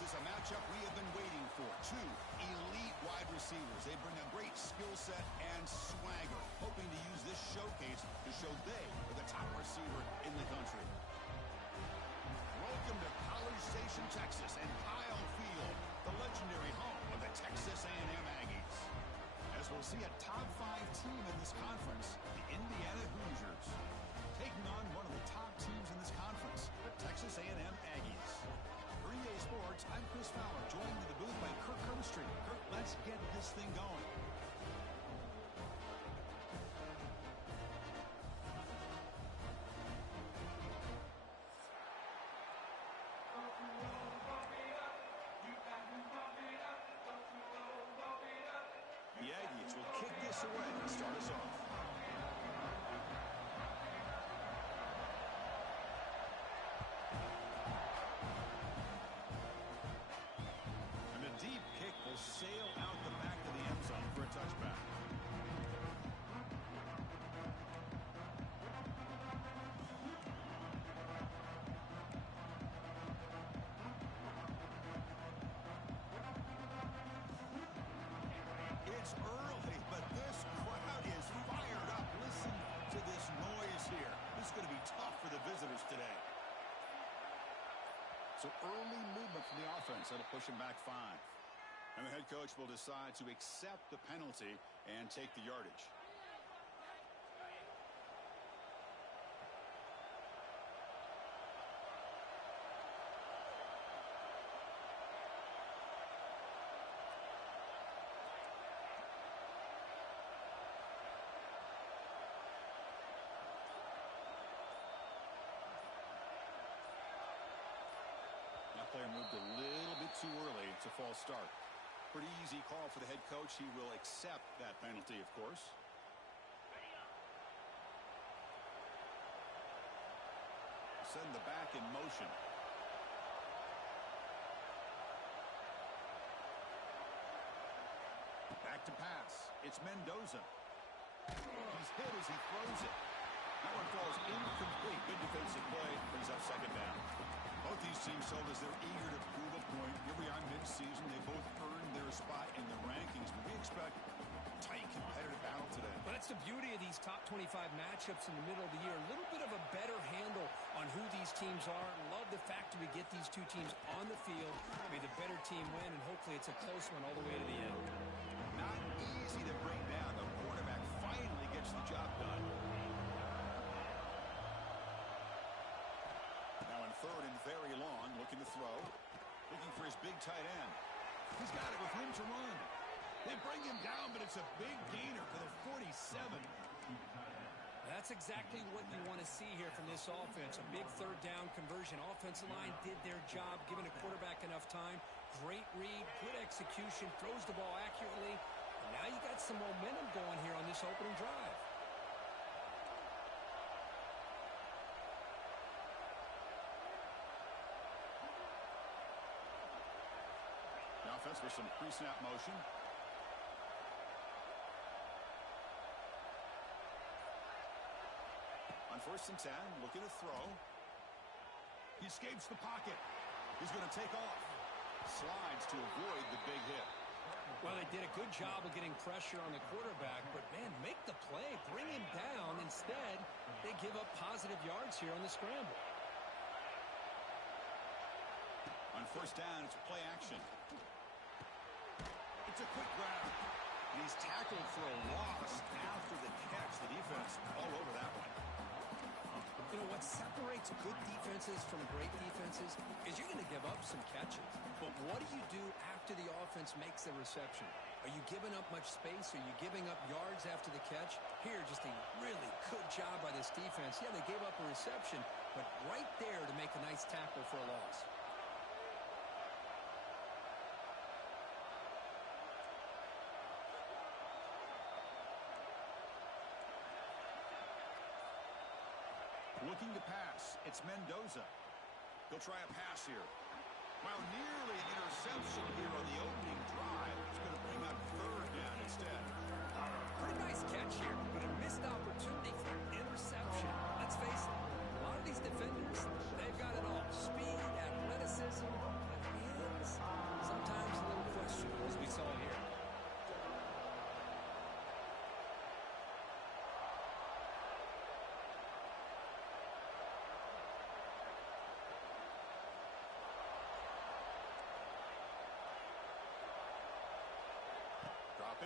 This is a matchup we have been waiting for. Two elite wide receivers. They bring a great skill set and swagger, hoping to use this showcase to show they are the top receiver in the country. Welcome to College Station, Texas, and Kyle Field, the legendary home of the Texas A&M Aggies. As we'll see a top 5 team in this conference, the Indiana Hoosiers, taking on one of the top teams in this conference, the Texas A&M Aggies. For EA Sports, I'm Chris Fowler, joined in the booth by Kirk Herbstreit. Kirk, let's get this thing going. The Aggies will kick this away to start us off. And the deep kick will sail out the back of the end zone for a touchback. It's early, but this crowd is fired up. Listen to this noise here. This is going to be tough for the visitors today. So early movement from the offense. That'll push him back 5. And the head coach will decide to accept the penalty and take the yardage. That player moved a little bit too early. It's a false start. Pretty easy call for the head coach. He will accept that penalty, of course. Send the back in motion. Back to pass. It's Mendoza. He's hit as he throws it. That one falls incomplete. Good defensive play. Brings up second down. Both these teams told us they're eager to prove a point. Here we are mid-season. They both earned their spot in the rankings. But we expect a tight, competitive battle today. Well, that's the beauty of these top 25 matchups in the middle of the year. A little bit of a better handle on who these teams are. Love the fact that we get these two teams on the field. May the better team win, and hopefully it's a close one all the way to the end. Not easy to bring down. The quarterback finally gets the job done. Now in third and very long, looking to throw. Looking for his big tight end. He's got it with room to run. They bring him down, but it's a big gainer for the 47. That's exactly what you want to see here from this offense. A big third down conversion. Offensive line did their job, giving a quarterback enough time. Great read, good execution, throws the ball accurately. And now you got some momentum going here on this opening drive. The offense with some pre-snap motion. On 1st and 10, looking to throw. He escapes the pocket. He's going to take off. Slides to avoid the big hit. Well, they did a good job of getting pressure on the quarterback, but, man, make the play. Bring him down. Instead, they give up positive yards here on the scramble. On 1st down, it's play action. It's a quick grab. And he's tackled for a loss after the catch. The defense all over that one. You know, what separates good defenses from great defenses is you're going to give up some catches. But what do you do after the offense makes the reception? Are you giving up much space? Are you giving up yards after the catch? Here, just a really good job by this defense. Yeah, they gave up a reception, but right there to make a nice tackle for a loss. Looking to pass. It's Mendoza. He'll try a pass here. Well, nearly an interception here on the opening drive. It's going to bring up 3rd down instead. Pretty nice catch here, but a missed opportunity for interception. Let's face it, a lot of these defenders, they've got it all. Speed, athleticism, but hands,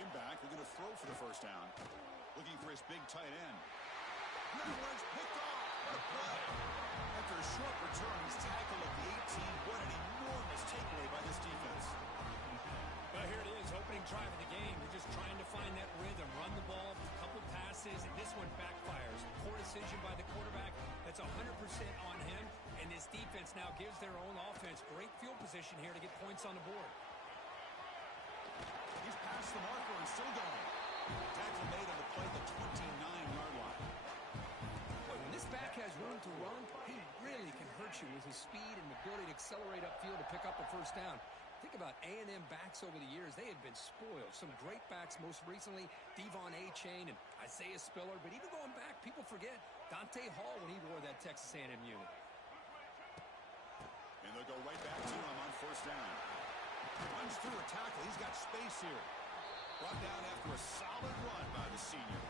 him back. They're going to throw for the first down. Looking for his big tight end. That one's picked off. What a play. After a short return, he's tackled at the 18. What an enormous takeaway by this defense. Well, here it is, opening drive of the game. They're just trying to find that rhythm, run the ball, a couple passes, and this one backfires. Poor decision by the quarterback. That's 100% on him, and this defense now gives their own offense great field position here to get points on the board. He's past the marker and still going. Tackle made on the play at the 29-yard line. Boy, when this back has room to run, he really can hurt you with his speed and ability to accelerate upfield to pick up a first down. Think about A&M backs over the years. They had been spoiled. Some great backs, most recently Devon A-Chain and Isaiah Spiller. But even going back, people forget Dante Hall when he wore that Texas A&M unit. And they'll go right back to him on first down. Runs through a tackle. He's got space here. Brought down after a solid run by the senior.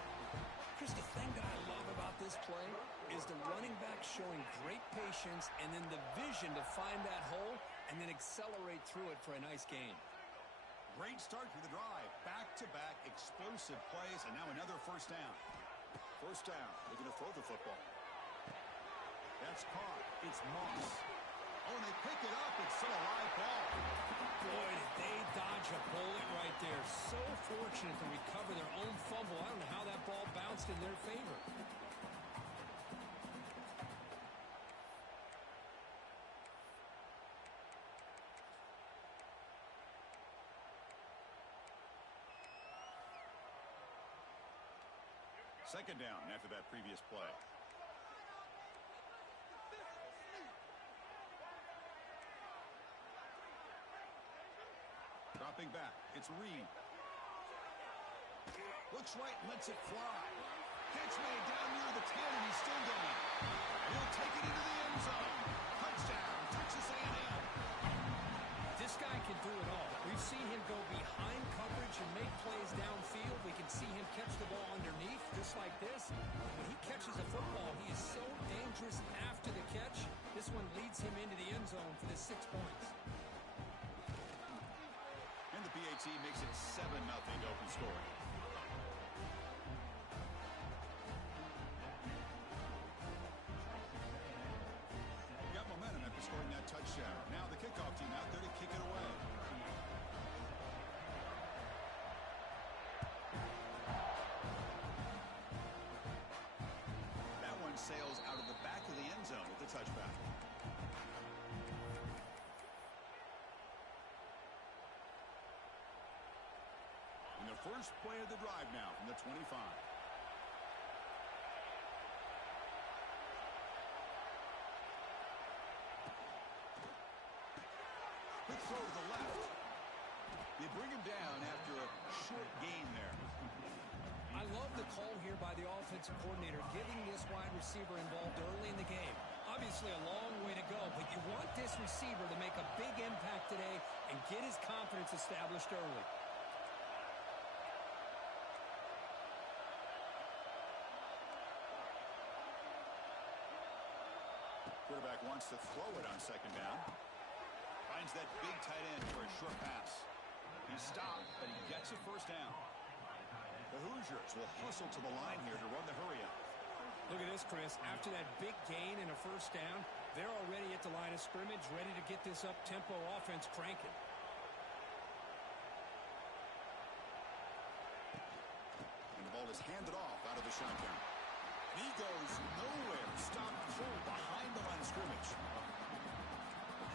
Chris, the thing that I love about this play is the running back showing great patience and then the vision to find that hole and then accelerate through it for a nice gain. Great start to the drive. Back-to-back explosive plays, and now another first down. First down. They're going to throw the football. That's caught. It's Moss. Oh, and they pick it up. It's still a live ball. Boy, did they dodge a bullet right there. So fortunate to recover their own fumble. I don't know how that ball bounced in their favor. Second down after that previous play. Dropping back. It's Reed. Looks right, lets it fly. Catch made down near the 10, and he's still going. He'll take it into the end zone. Touchdown, Texas A&M. This guy can do it all. We've seen him go behind coverage and make plays downfield. We can see him catch the ball underneath, just like this. When he catches a football, he is so dangerous after the catch. This one leads him into the end zone for the 6 points. And the PAT makes it 7-0 to open scoring. Got momentum after scoring that touchdown. Now the kickoff team out there to kick it away. That one sails out of the back of the end zone with the touchback. And the first play of the drive now from the 25. Quick throw to the left. They bring him down after a short gain there. I love the call here by the offensive coordinator, getting this wide receiver involved early in the game. Obviously a long way to go, but you want this receiver to make a big impact today and get his confidence established early. Quarterback wants to throw it on second down. Finds that big tight end for a short pass. He's stopped, but he gets a first down. The Hoosiers will hustle to the line here to run the hurry-up. Look at this, Chris. After that big gain and a first down, they're already at the line of scrimmage, ready to get this up-tempo offense cranking. And the ball is handed off out of the shotgun. And he goes nowhere. Stopped cold behind the line of scrimmage.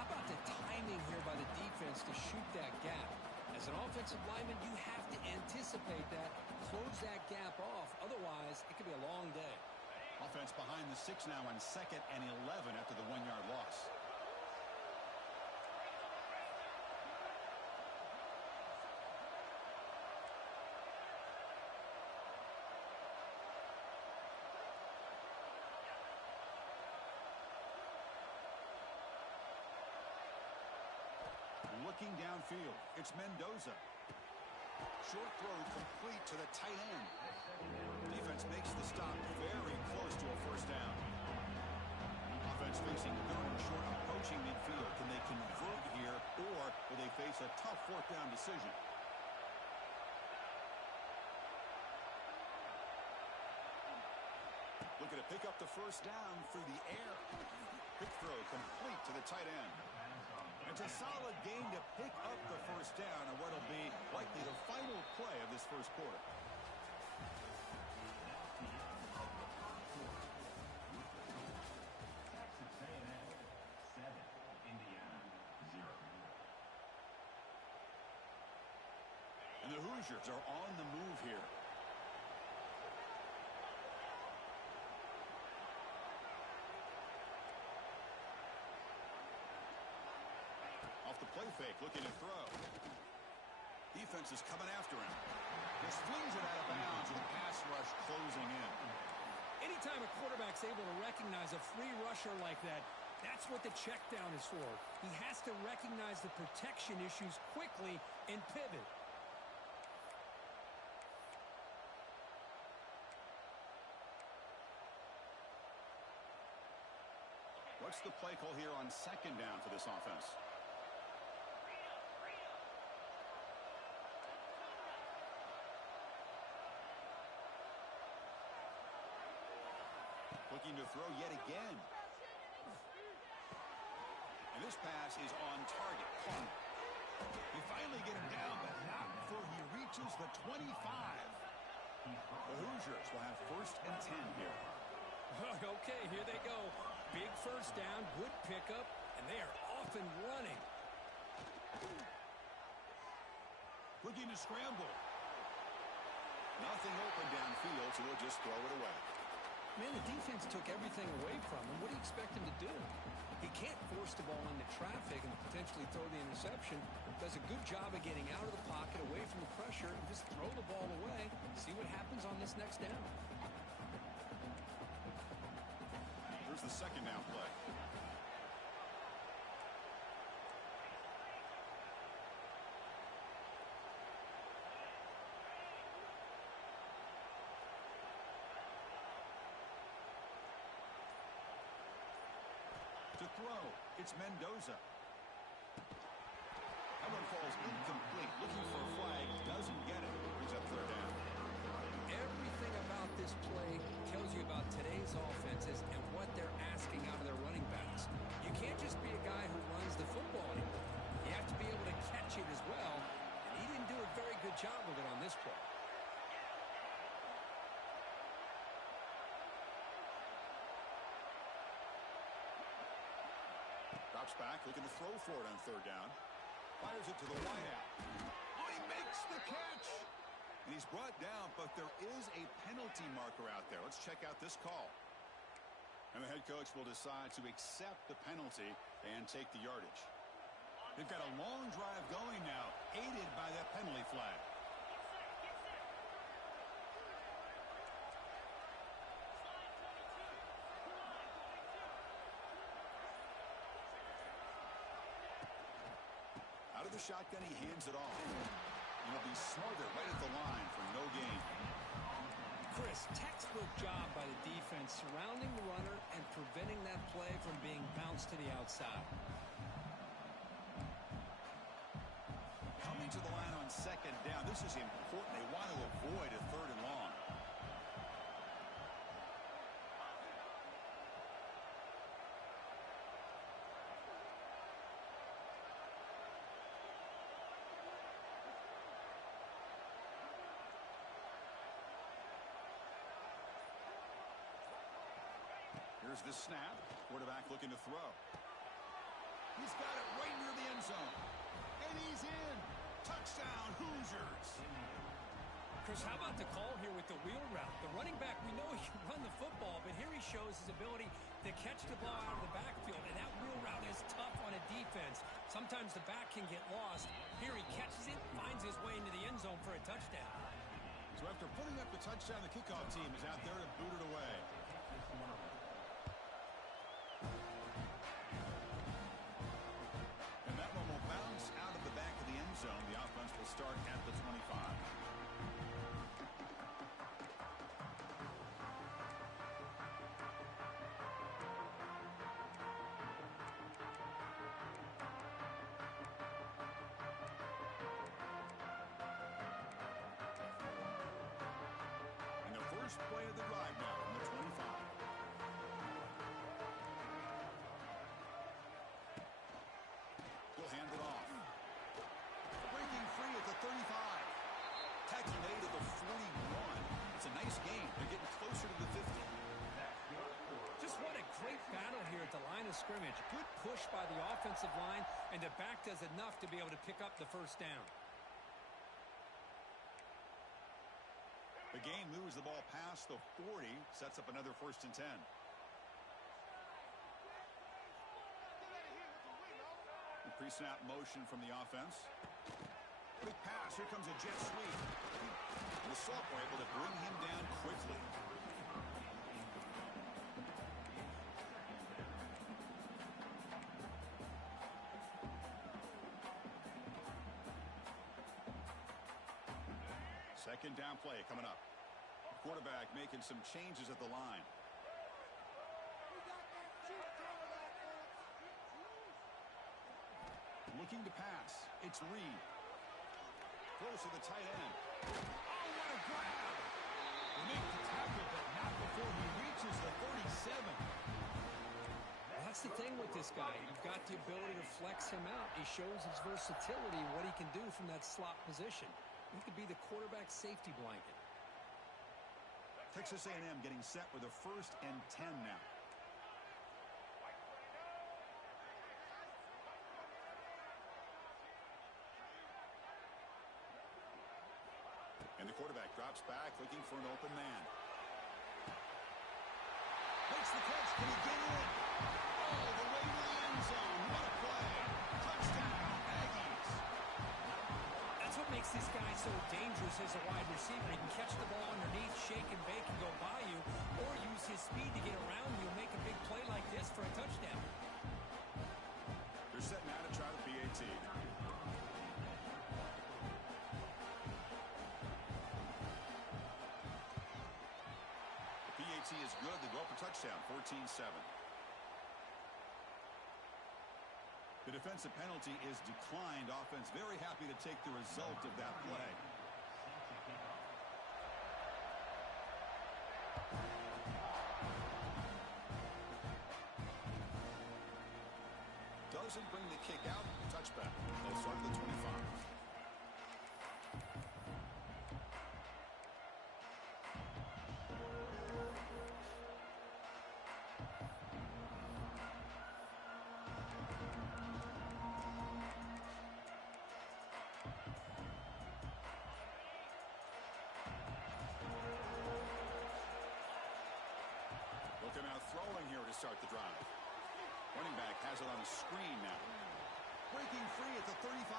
How about the timing here by the defense to shoot that gap? As an offensive lineman, you have to anticipate that, close that gap off. Otherwise, it could be a long day. Offense behind the 6 now on 2nd and 11 after the 1-yard loss. Looking downfield, it's Mendoza. Short throw complete to the tight end. Defense makes the stop very close to a first down. Offense facing 3rd and short, approaching midfield. Can they convert here, or will they face a tough 4th down decision? Looking to pick up the first down through the air. Quick throw complete to the tight end. It's a solid gain to pick up the first down on what will be likely the final play of this first quarter. And the Hoosiers are on the move here. Off the play fake, looking to throw. Defense is coming after him. Just flings it out of bounds with a pass rush closing in. Anytime a quarterback's able to recognize a free rusher like that, that's what the check down is for. He has to recognize the protection issues quickly and pivot. What's the play call here on second down for this offense? Looking to throw yet again. And this pass is on target. Caught. We finally get him down, but not before he reaches the 25. The Hoosiers will have first and 10 here. Okay, here they go. Big first down, good pickup, and they are off and running. Looking to scramble. Nothing open downfield, so they'll just throw it away. Man, the defense took everything away from him. What do you expect him to do? He can't force the ball into traffic and potentially throw the interception. Does a good job of getting out of the pocket, away from the pressure, and just throw the ball away. See what happens on this next down. Here's the second down play. To throw, it's Mendoza. That one falls incomplete. Looking for a flag, doesn't get it. Brings up third down. Everything about this play tells you about today's offenses and what they're asking out of their running backs. You can't just be a guy who runs the football anymore. You have to be able to catch it as well, and he didn't do a very good job of it on this play. Drops back, looking to throw for it on third down. Fires it to the wideout. Oh, he makes the catch! And he's brought down, but there is a penalty marker out there. Let's check out this call. And the head coach will decide to accept the penalty and take the yardage. They've got a long drive going now, aided by that penalty flag. Out of the shotgun, he hands it off. And he'll be smothered right at the line for no gain. Chris, textbook job by the defense surrounding the runner and preventing that play from being bounced to the outside. Coming to the line on second down. This is important. They want to avoid a third and long. Here's the snap. Quarterback looking to throw. He's got it right near the end zone. And he's in. Touchdown, Hoosiers. Chris, how about the call here with the wheel route? The running back, we know he can run the football, but here he shows his ability to catch the ball out of the backfield, and that wheel route is tough on a defense. Sometimes the back can get lost. Here he catches it, finds his way into the end zone for a touchdown. So after putting up the touchdown, the kickoff team is out there to boot it away. And that one will bounce out of the back of the end zone. The offense will start at the 25. And the first play of the drive now from the 25. 35. Tackle made at the 41. It's a nice game. They're getting closer to the 50. Just what a great battle here at the line of scrimmage. Good push by the offensive line, and the back does enough to be able to pick up the first down. The game moves the ball past the 40, sets up another 1st and 10. Pre-snap motion from the offense. Quick pass. Here comes a jet sweep. The Salt were able to bring him down quickly. Second down play coming up. Quarterback making some changes at the line. Looking to pass. It's Reed. Throws to the tight end. Oh, what a grab! They make the tackle, but not before he reaches the 37. That's the thing with this guy. You've got the ability to flex him out. He shows his versatility, what he can do from that slot position. He could be the quarterback safety blanket. Texas A&M getting set with a 1st and 10 now. And the quarterback drops back, looking for an open man. Makes the catch. Can he get in? Oh, the way to the end zone. What a play. Touchdown, Aggies. That's what makes this guy so dangerous as a wide receiver. He can catch the ball underneath, shake and bake, and go by you, or use his speed to get around you and make a big play like this for a touchdown. They're setting out to try the PAT. Is good. They go up a touchdown, 14-7. The defensive penalty is declined. Offense very happy to take the result of that play. Doesn't bring the kick out. Touchback. They'll start the 25. Looking out throwing here to start the drive. Running back has it on the screen now. Breaking free at the 35.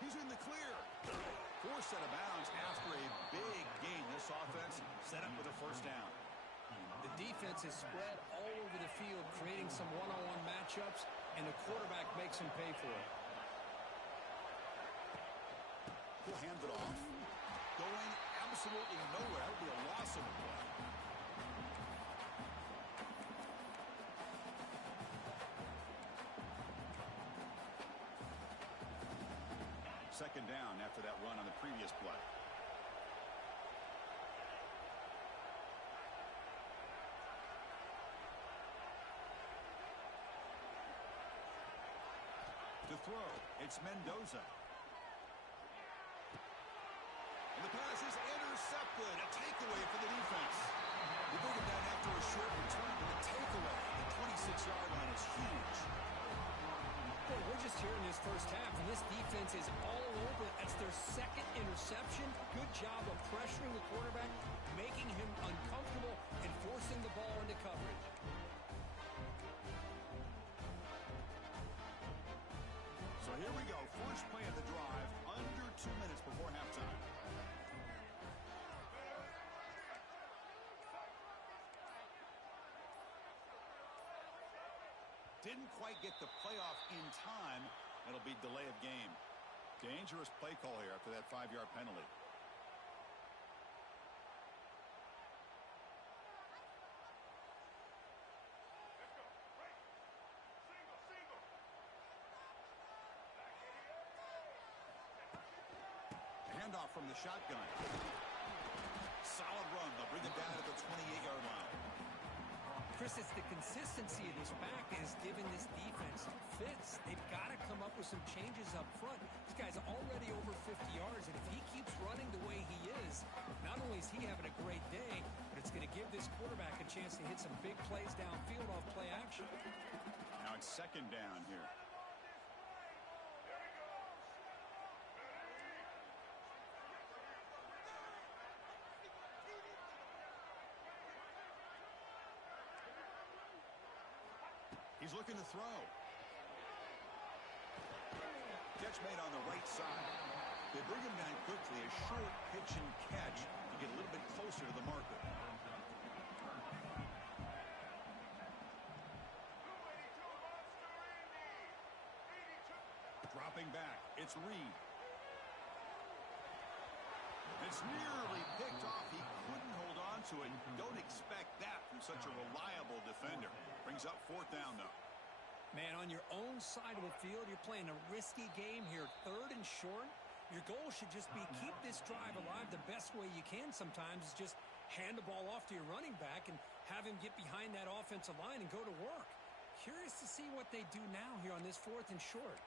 He's in the clear. Forced out of bounds after a big gain. This offense set up with a 1st down. The defense is spread all over the field, creating some one-on-one matchups, and the quarterback makes him pay for it. He'll hand it off. Going absolutely nowhere. That would be a loss of the play. Second down after that run on the previous play. To throw, it's Mendoza. And the pass is intercepted. A takeaway for the defense. They bring it down after a short return, but the takeaway at the 26-yard line is huge. Boy, we're just here in this first half, and this defense is all over. That's their 2nd interception. Good job of pressuring the quarterback, making him uncomfortable, and forcing the ball into coverage. So here we go. First play of the drive, under 2 minutes before halftime. Didn't quite get the playoff in time. It'll be delay of game. Dangerous play call here after that 5-yard penalty. Handoff from the shotgun. Solid run. They'll bring it down at the 28-yard line. Chris, it's the consistency of this back that has given this defense fits. They've got to come up with some changes up front. This guy's already over 50 yards, and if he keeps running the way he is, not only is he having a great day, but it's going to give this quarterback a chance to hit some big plays downfield off play action. Now it's second down here. He's looking to throw. Catch made on the right side. They bring him down quickly. A short pitch and catch to get a little bit closer to the marker. Dropping back. It's Reed. It's nearly picked off. He couldn't hold on to it. Don't expect that from such a reliable defender. Brings up fourth down, though. Man, on your own side of the field, you're playing a risky game here. Third and short. Your goal should just be keep this drive alive the best way you can sometimes is just hand the ball off to your running back and have him get behind that offensive line and go to work. Curious to see what they do now here on this fourth and short.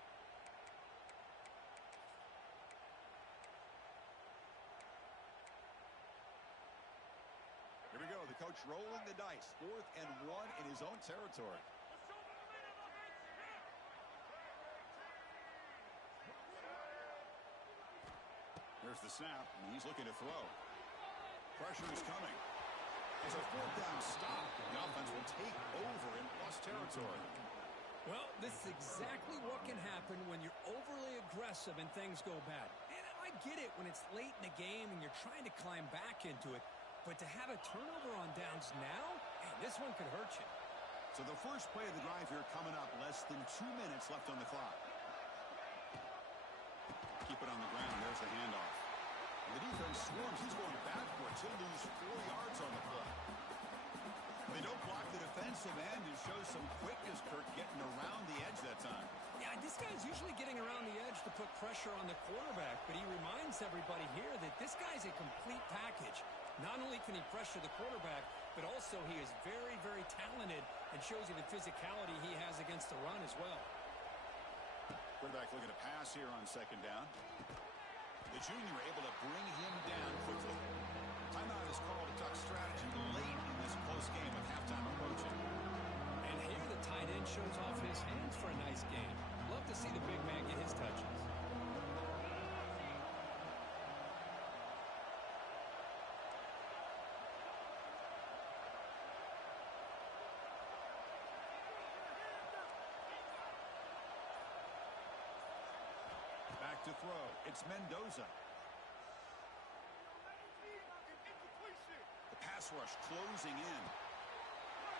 Here we go. The coach rolling the dice. 4th and 1 in his own territory. There's the snap, and he's looking to throw. Pressure is coming. It's a 4th down stop. The offense will take over in plus territory. Well, this is exactly what can happen when you're overly aggressive and things go bad. And I get it when it's late in the game and you're trying to climb back into it. But to have a turnover on downs now, hey, this one could hurt you. So the first play of the drive here coming up. Less than 2 minutes left on the clock. Keep it on the ground. There's the handoff. And the defense swarms. He's going backwards. He'll lose 4 yards on the play. They don't block the defensive end and show some quickness, Kirk, getting around the edge that time. Yeah, this guy's usually getting around the edge to put pressure on the quarterback, but he reminds everybody here that this guy's a complete package. Not only can he pressure the quarterback, but also he is very, very talented and shows you the physicality he has against the run as well. Quarterback looking to pass here on second down. The junior able to bring him down quickly. Timeout is called to talk strategy late in this close game with halftime approaching. And here the tight end shows off his hands for a nice game. Love to see the big man get his touches. Back to throw. It's Mendoza. The pass rush closing in.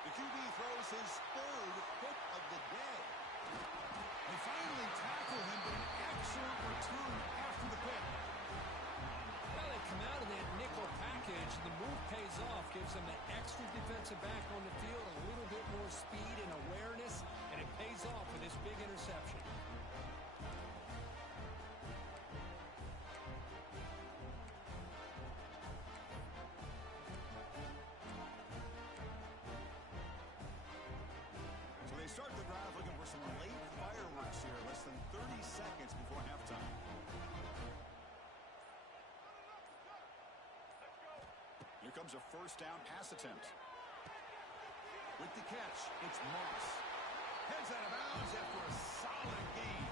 The QB throws his 3rd pick of the day. They finally tackle him, but an excellent return after the pick. Well, they come out of that nickel package. The move pays off, gives them an extra defensive back on the field, a little bit more speed and awareness, and it pays off with this big interception. Start the drive looking for some late fireworks here. Less than 30 seconds before halftime. Here comes a first down pass attempt. With the catch, it's Moss. Heads out of bounds after a solid gain.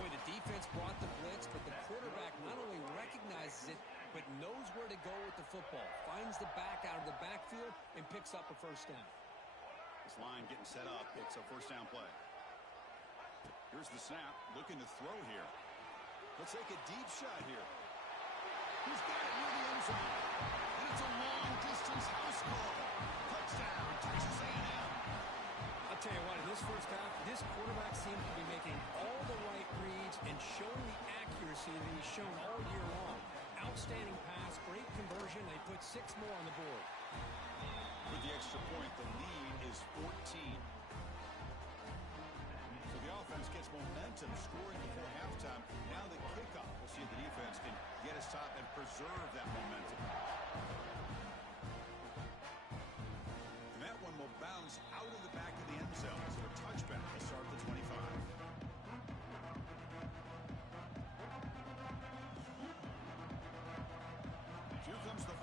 Boy, the defense brought the blitz, but the quarterback not only recognizes it, but knows where to go with the football. Finds the back out of the backfield and picks up a first down. This line getting set up. It's a first down play. Here's the snap. Looking to throw here. Let's take a deep shot here. He's got it near the end zone. And it's a long-distance house call. Touchdown, Texas A&M. I'll tell you what, in this first half, this quarterback seems to be making all the right reads and showing the accuracy that he's shown all year long. Outstanding pass, great conversion. They put 6 more on the board. With the extra point, the lead is 14. So the offense gets momentum, scoring before halftime. Now the kickoff. We'll see if the defense can get us top and preserve that momentum. And that one will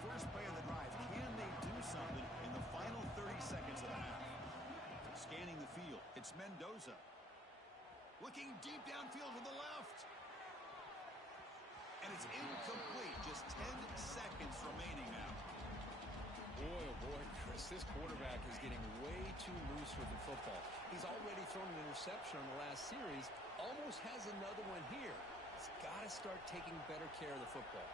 first play of the drive. Can they do something in the final 30 seconds of the half? Scanning the field, it's Mendoza. Looking deep downfield to the left. And it's incomplete. Just 10 seconds remaining now. Boy, oh boy, Chris, this quarterback is getting way too loose with the football. He's already thrown an interception on the last series. Almost has another one here. He's got to start taking better care of the football.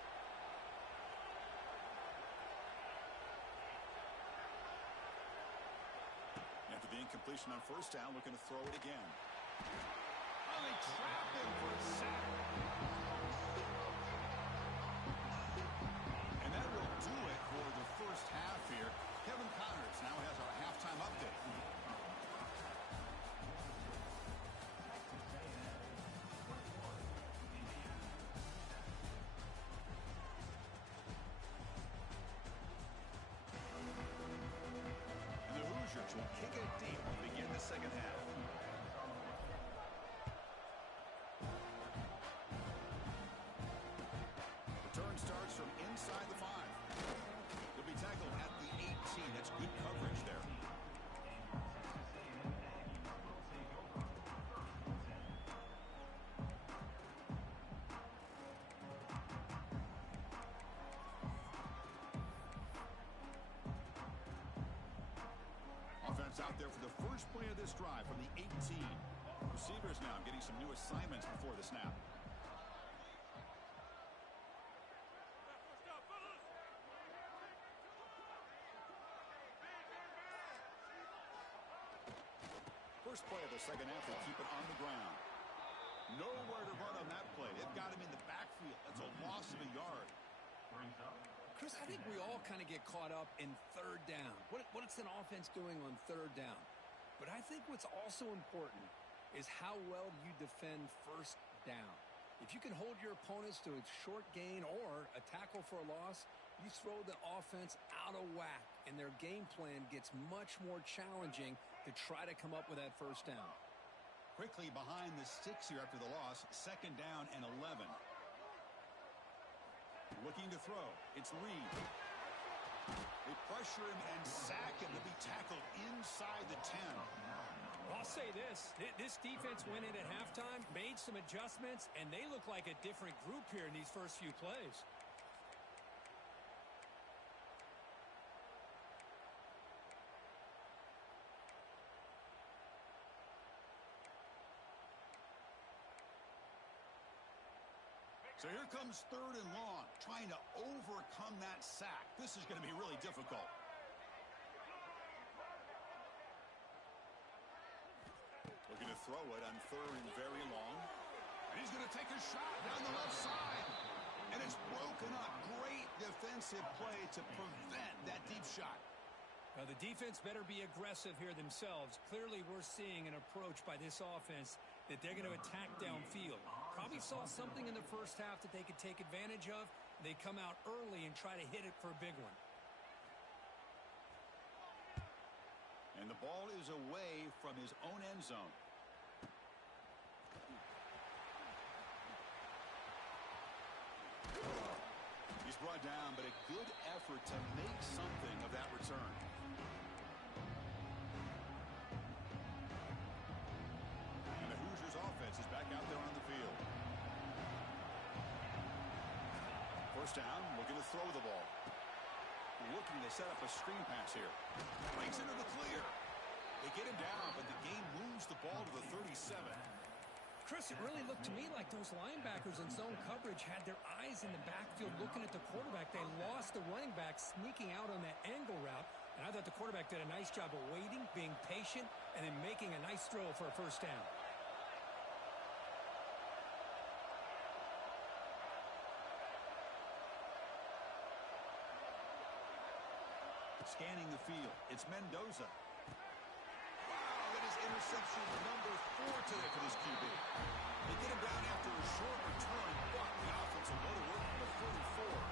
After the incompletion on first down, looking to throw it again. Oh, they trap him for a sack. And that will do it for the first half here. Kevin Connors now has our halftime update. And the Hoosiers will kick it deep to begin the second half. Return starts from inside the 5. He'll be tackled at the 18. That's good coverage there. Offense out there for the first play of this drive from the 18. Receivers now getting some new assignments before the snap. First play of the second half, they keep it on the ground. Nowhere to run on that play. They've got him in the backfield. That's a loss of a yard. Chris, I think we all kind of get caught up in third down. What's an offense doing on third down? But I think what's also important is how well you defend first down. If you can hold your opponents to a short gain or a tackle for a loss, you throw the offense out of whack, and their game plan gets much more challenging to try to come up with that first down. Quickly behind the sticks here after the loss. Second down and 11. Looking to throw. It's Reed. They pressure him and sack him to be tackled inside the 10. I'll say this. This defense went in at halftime, made some adjustments, and they look like a different group here in these first few plays. So here comes third and long, trying to overcome that sack. This is going to be really difficult. Looking to throw it on third and very long. And he's going to take a shot down the left side. And it's broken up. Great defensive play to prevent that deep shot. Now, the defense better be aggressive here themselves. Clearly, we're seeing an approach by this offense that they're going to attack downfield. Probably saw something in the first half that they could take advantage of. They come out early and try to hit it for a big one. And the ball is away from his own end zone. He's brought down, but a good effort to make something of that return. And the Hoosiers offense is back out there on the field. First down, looking to throw the ball. Looking to set up a screen pass here. Breaks into the clear. They get him down, but the game moves the ball to the 37. Chris, it really looked to me like those linebackers in zone coverage had their eyes in the backfield looking at the quarterback. They lost the running back sneaking out on that angle route, and I thought the quarterback did a nice job of waiting, being patient, and then making a nice throw for a first down. Scanning the field, it's Mendoza. Wow, that is interception number 4 today for this QB. They get him down after a short return, but the offense will go to work from the 44.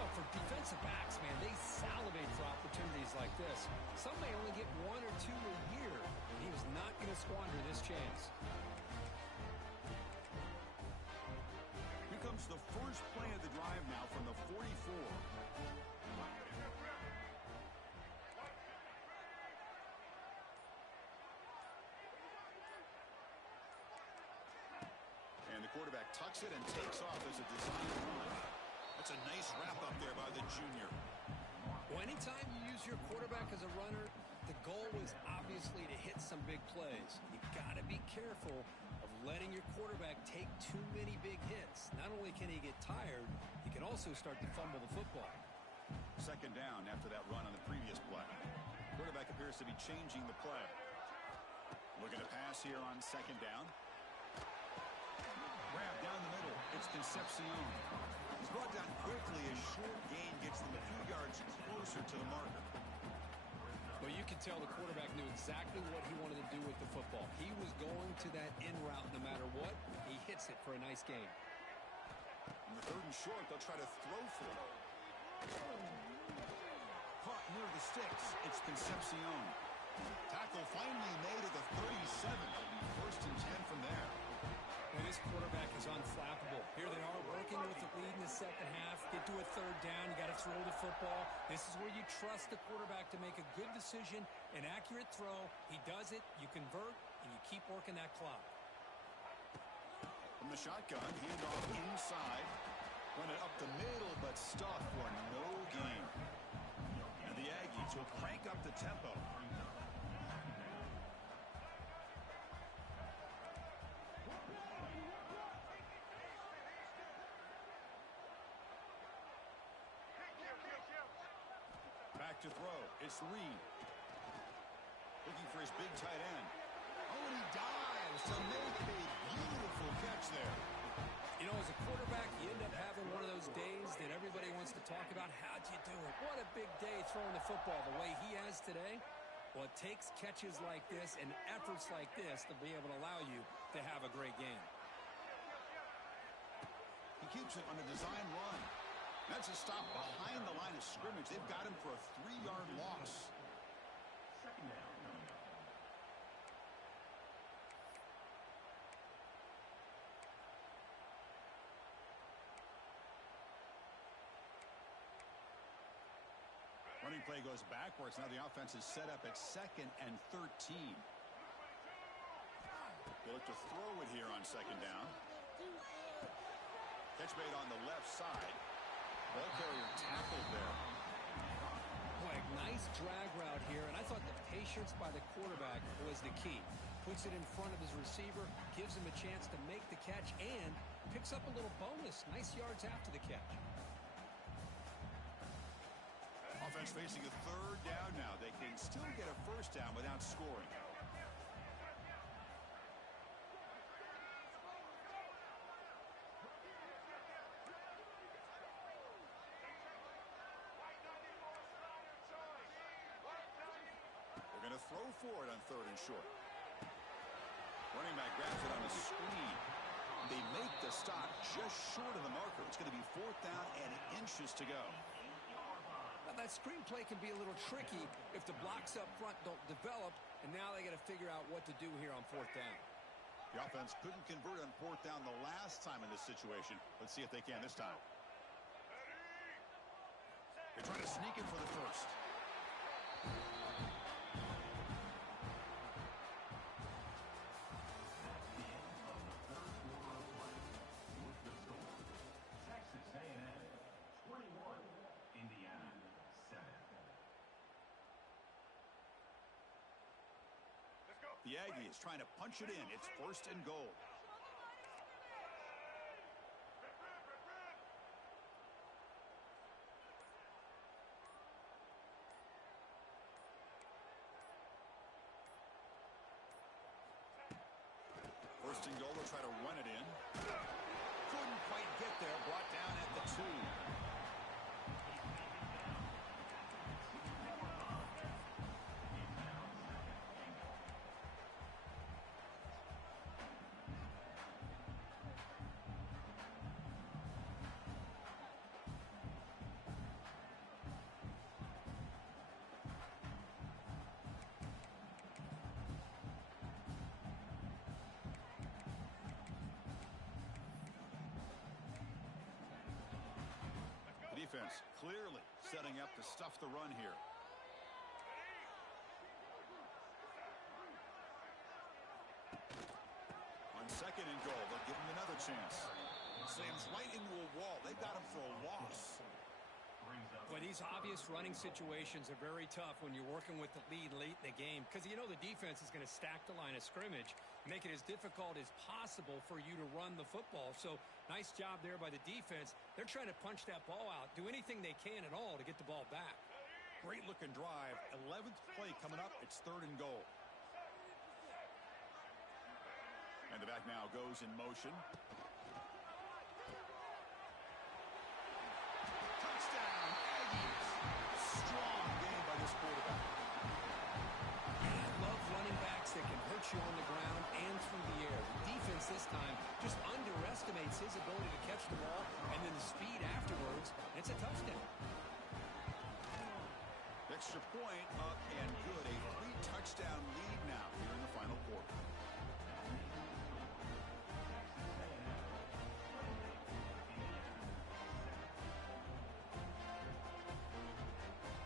Well, for defensive backs, man, they salivate for opportunities like this. Some may only get 1 or 2 a year, and he was not going to squander this chance. Here comes comes the first play of the drive now from the 44. And the quarterback tucks it and takes off as a design run. That's a nice wrap up there by the junior. Well, anytime you use your quarterback as a runner, the goal is obviously to hit some big plays. You've got to be careful of letting your quarterback take too many big hits. Not only can he get tired, he can also start to fumble the football. Second down after that run on the previous play. Quarterback appears to be changing the play. Looking to pass here on second down. Grab down the middle. It's Concepcion. He's brought down quickly as short gain gets them a few yards closer to the marker. Well, you can tell the quarterback knew exactly what he wanted to do with the football. He was going to that in route no matter what. He hits it for a nice gain. In the third and short, they'll try to throw for it. Caught near the sticks. It's Concepcion. Tackle finally made at the 37. It'll be first and 10 from there. And this quarterback is unflappable. Here they are working with the lead in the second half. Get to a third down. You got to throw the football. This is where you trust the quarterback to make a good decision, an accurate throw. He does it, you convert, and you keep working that clock. From the shotgun, handoff inside. Run it up the middle, but stuffed for no gain. And the Aggies will crank up the tempo. Back to throw. It's Reed. Looking for his big tight end. Oh, and he dives to make a beautiful catch there. You know, as a quarterback, you end up having one of those days that everybody wants to talk about. How'd you do it? What a big day throwing the football the way he has today. Well, it takes catches like this and efforts like this to be able to allow you to have a great game. He keeps it on a design run. That's a stop behind the line of scrimmage. They've got him for a 3-yard loss. Second down. Running play goes backwards. Now the offense is set up at 2nd and 13. They look to throw it here on second down. Catch made on the left side. Ball carrier tackled there. Boy, nice drag route here, and I thought the patience by the quarterback was the key. Puts it in front of his receiver, gives him a chance to make the catch, and picks up a little bonus. Nice yards after the catch. Offense facing a third down now. They can still get a first down without scoring. They're going to throw for it on third and short. Running back grabs it on a screen. They make the stop just short of the marker. It's going to be fourth down and inches to go. Now, that screen play can be a little tricky if the blocks up front don't develop, and now they got to figure out what to do here on fourth down. The offense couldn't convert on fourth down the last time in this situation. Let's see if they can this time. They're trying to sneak it for the first. Texas A&M 21, Indiana 7. The Aggies trying to punch it in. It's first and goal. First and goal, they'll try to run it in. Couldn't quite get there. Brought down at the 2. defense clearly setting up to stuff the run here. On second and goal, they'll give him another chance. Slams right into a wall. They've got him for a loss. Well, these obvious running situations are very tough when you're working with the lead late in the game because you know the defense is going to stack the line of scrimmage, make it as difficult as possible for you to run the football. So nice job there by the defense. They're trying to punch that ball out, do anything they can at all to get the ball back. Great looking drive. 11th play coming up. It's third and goal. And the back now goes in motion. Touchdown, Aggies. Strong game by this quarterback. I love running backs that can hurt you on the ground and through the air. The defense this time just underestimates his ability to catch the ball and then the speed afterwards. And it's a touchdown. Extra point up and good. A 3-touchdown lead now here in the final quarter.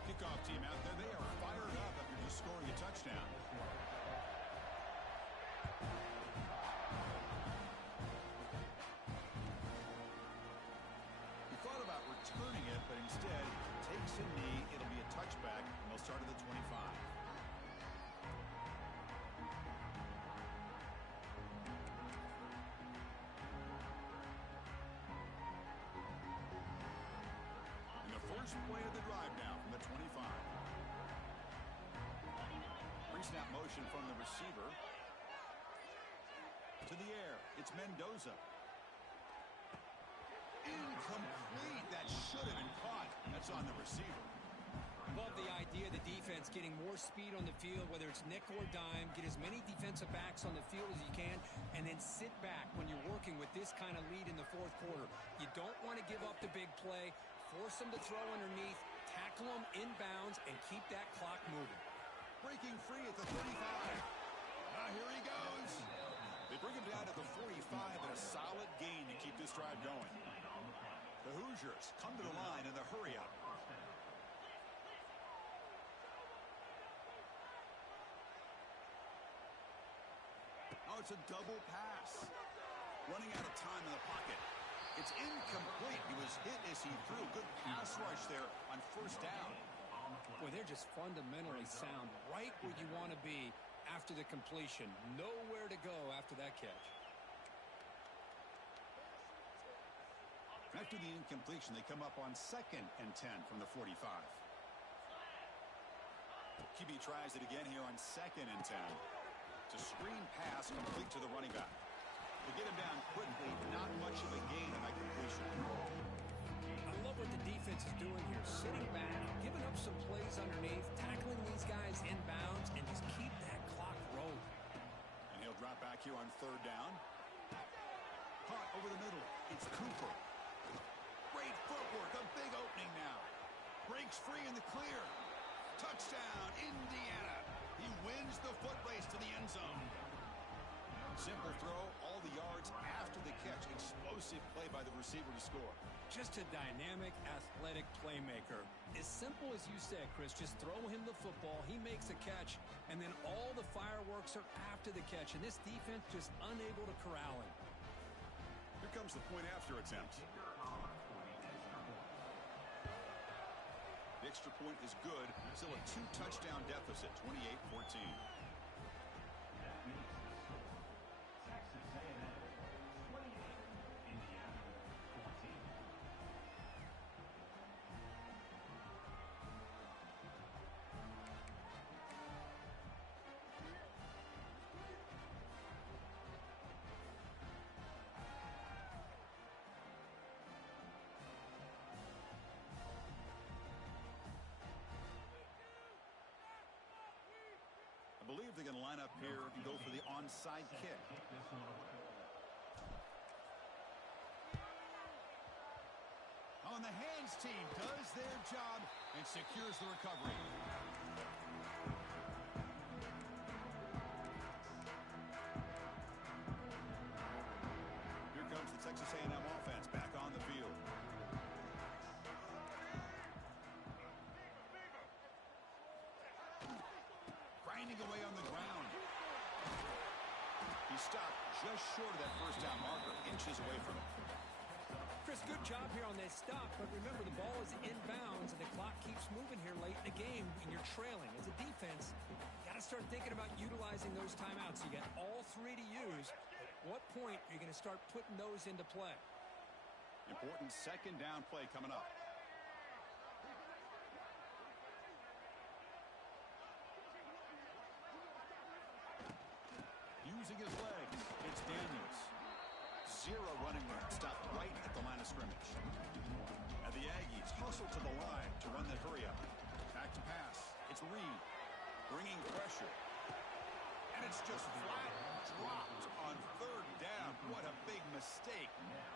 Kickoff team out there. They are fired up after just scoring a touchdown. He thought about returning it, but instead takes a knee. It'll be a touchback, and they'll start at the 25. And the first play of the drive now from the 25. Pre-snap motion from the receiver. To the air. It's Mendoza. Incomplete. That should have been caught. That's on the receiver. Love the idea of the defense getting more speed on the field, whether it's nickel or dime, get as many defensive backs on the field as you can, and then sit back when you're working with this kind of lead in the fourth quarter. You don't want to give up the big play, force them to throw underneath, tackle them inbounds, and keep that clock moving. Breaking free at the 35. Here he goes. They bring him down to the 45 and a solid gain to keep this drive going. The Hoosiers come to the line in the hurry-up. Oh, it's a double pass. Running out of time in the pocket. It's incomplete. He was hit as he threw. Good pass rush there on first down. Boy, they're just fundamentally sound right where you want to be after the completion. Nowhere to go after that catch. After the incompletion, they come up on 2nd and 10 from the 45. QB tries it again here on 2nd and 10. It's a screen pass complete to the running back. They get him down quickly. Not much of a gain on that completion. I love what the defense is doing here. Sitting back, giving up some plays underneath, tackling these guys inbounds, and just keep that clock rolling. And he'll drop back here on 3rd down. Caught over the middle. It's Cooper. Great footwork. A big opening now. Breaks free in the clear. Touchdown, Indiana. He wins the foot race to the end zone. Simple throw, all the yards after the catch. Explosive play by the receiver to score. Just a dynamic, athletic playmaker. As simple as you said, Chris, just throw him the football, he makes a catch, and then all the fireworks are after the catch, and this defense just unable to corral him. Here comes the point after attempt. The extra point is good. Still a 2-touchdown deficit, 28-14. Texas A&M 28, Indiana 14. I believe they're going to line up here and go for the onside kick. On the hands team does their job and secures the recovery. Here comes the Texas A&M offense back on the field. grinding away on the ground. He stopped just short of that first down marker, inches away from it. Chris, good job here on that stop, but remember the ball is inbounds and the clock keeps moving here late in the game and you're trailing. As a defense, you got to start thinking about utilizing those timeouts. You got all three to use. At what point are you going to start putting those into play? Important second down play coming up. Using his legs, it's Daniels. Zero running room, stopped right at the line of scrimmage. And the Aggies hustle to the line to run the hurry up. Back to pass. It's Reed bringing pressure. And it's just flat dropped on third down. What a big mistake.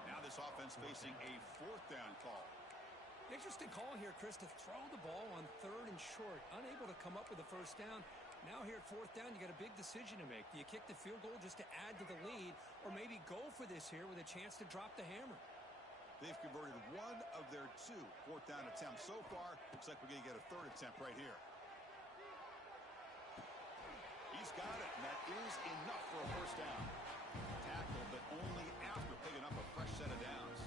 Now this offense facing a fourth down call. Interesting call here, Chris, to throw the ball on third and short. Unable to come up with a first down. Now here at fourth down, you got a big decision to make. Do you kick the field goal just to add to the lead, or maybe go for this here with a chance to drop the hammer? They've converted one of their two fourth down attempts so far. Looks like we're going to get a third attempt right here. He's got it, and that is enough for a first down. Tackle, but only after picking up a fresh set of downs.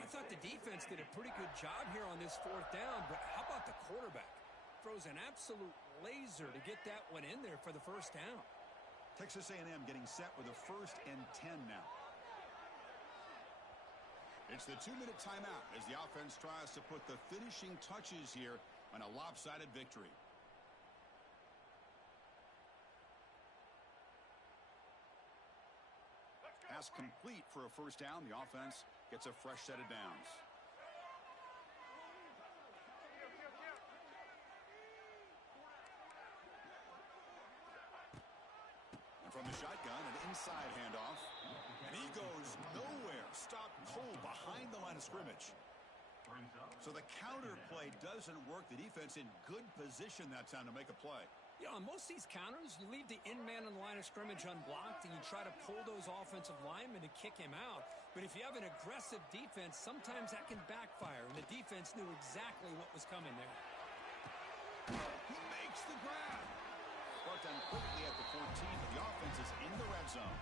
I thought the defense did a pretty good job here on this fourth down, but how about the quarterback? Throws an absolute laser to get that one in there for the first down. Texas A&M getting set with a 1st and 10 now. It's the 2-minute timeout as the offense tries to put the finishing touches here on a lopsided victory. Pass complete for a first down. The offense gets a fresh set of downs. From the shotgun, an inside handoff. And he goes nowhere. Stopped cold behind the line of scrimmage. So the counter play doesn't work. The defense in good position that time to make a play. Yeah, on most of these counters, you leave the in-man on the line of scrimmage unblocked, and you try to pull those offensive linemen to kick him out. But if you have an aggressive defense, sometimes that can backfire, and the defense knew exactly what was coming there. He makes the grab. Brought down quickly at the 14, but the offense is in the red zone.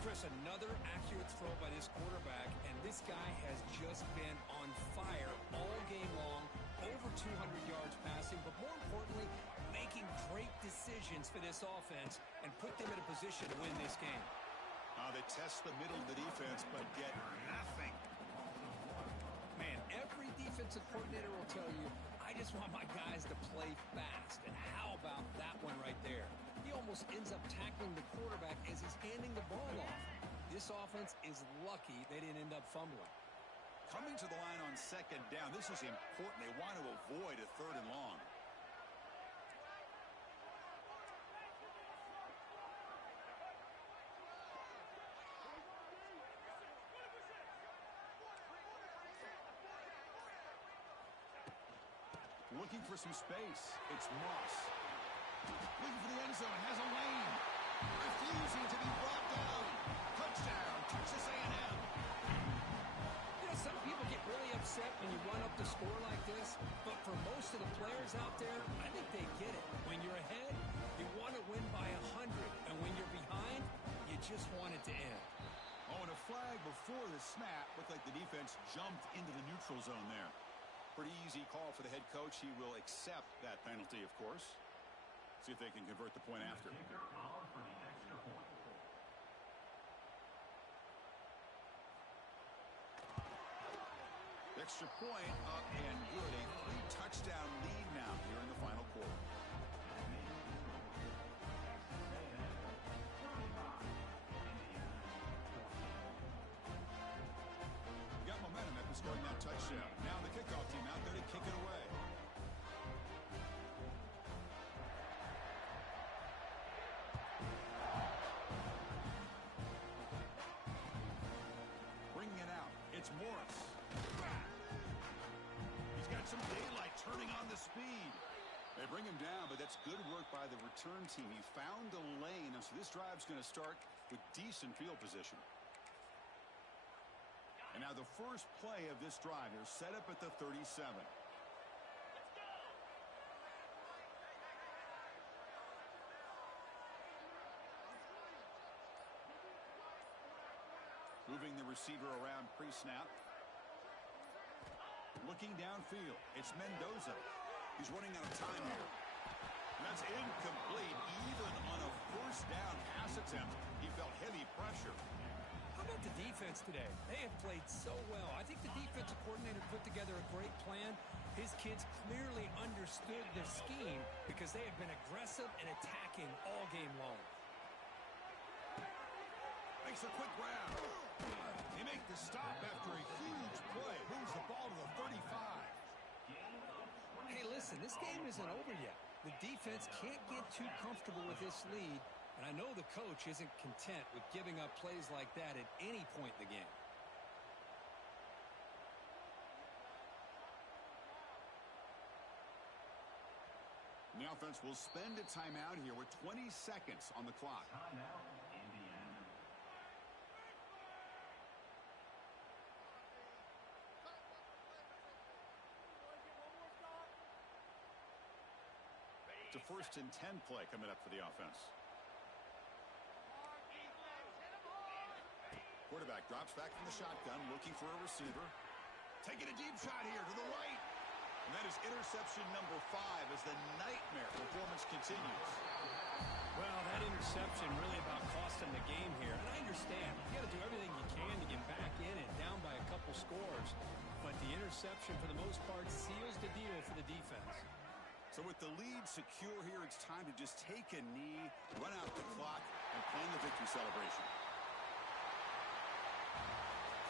Chris, another accurate throw by this quarterback, and this guy has just been on fire all game long, over 200 yards passing, but more importantly, making great decisions for this offense and put them in a position to win this game. They test the middle of the defense, but get nothing. Man, every defensive coordinator will tell you, I just want my guys to play fast. And how about that one right there? He almost ends up tackling the quarterback as he's handing the ball off. This offense is lucky they didn't end up fumbling. Coming to the line on second down, this is important. They want to avoid a third and long. Looking for some space. It's Moss. Looking for the end zone. Has a lane. Refusing to be brought down. Touchdown, Texas A&M. You know, some people get really upset when you run up the score like this, but for most of the players out there, I think they get it. When you're ahead, you want to win by 100, and when you're behind, you just want it to end. Oh, and a flag before the snap. Looked like the defense jumped into the neutral zone there. Pretty easy call for the head coach. He will accept that penalty, of course. See if they can convert the point after. Extra point up and good. A 3-touchdown lead now here in the final quarter. Got momentum after scoring that touchdown. Now the kickoff team out there to kick it away. Bringing it out. It's Morris. He's got some daylight turning on the speed. They bring him down, but that's good work by the return team. He found a lane, and so this drive's going to start with decent field position. And now the first play of this drive, they're set up at the 37. Moving the receiver around pre-snap. Looking downfield, it's Mendoza. He's running out of time here. And that's incomplete. Even on a first down pass attempt, he felt heavy pressure. How about the defense today? They have played so well. I think the defensive coordinator put together a great plan. His kids clearly understood the scheme because they have been aggressive and attacking all game long. Makes a quick grab. They make the stop after a huge play. Moves the ball to the 35. Hey, listen, this game isn't over yet. The defense can't get too comfortable with this lead, and I know the coach isn't content with giving up plays like that at any point in the game. And the offense will spend a timeout here with 20 seconds on the clock. Timeout, Indiana. It's a 1st and 10 play coming up for the offense. Quarterback drops back from the shotgun, looking for a receiver. Taking a deep shot here to the right. And that is interception number 5 as the nightmare performance continues. Well, that interception really about costing the game here. And I understand. You got to do everything you can to get back in and down by a couple scores. But the interception, for the most part, seals the deal for the defense. So with the lead secure here, it's time to just take a knee, run out the clock, and plan the victory celebration.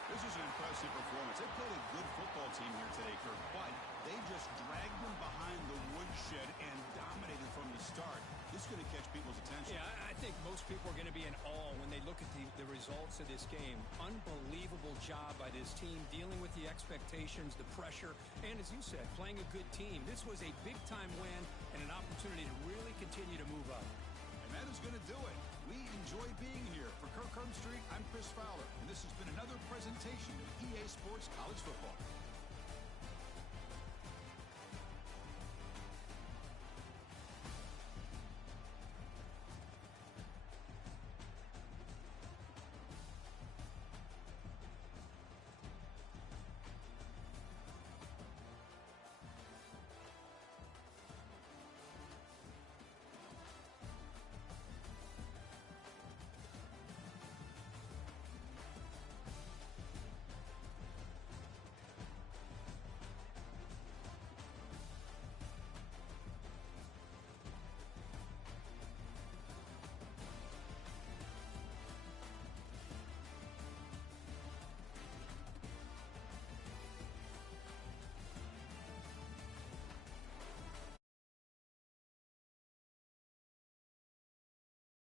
This is an impressive performance. They played a good football team here today, Kirk, but they just dragged them behind the woodshed and dominated from the start. This is going to catch people's attention. Yeah, I think most people are going to be in awe when they look at the results of this game. Unbelievable job by this team dealing with the expectations, the pressure, and as you said, playing a good team. This was a big-time win and an opportunity to really continue to move up. And that is going to do it. We enjoy being here. For Kirk Street, I'm Chris Fowler, and this has been another presentation of EA Sports College Football.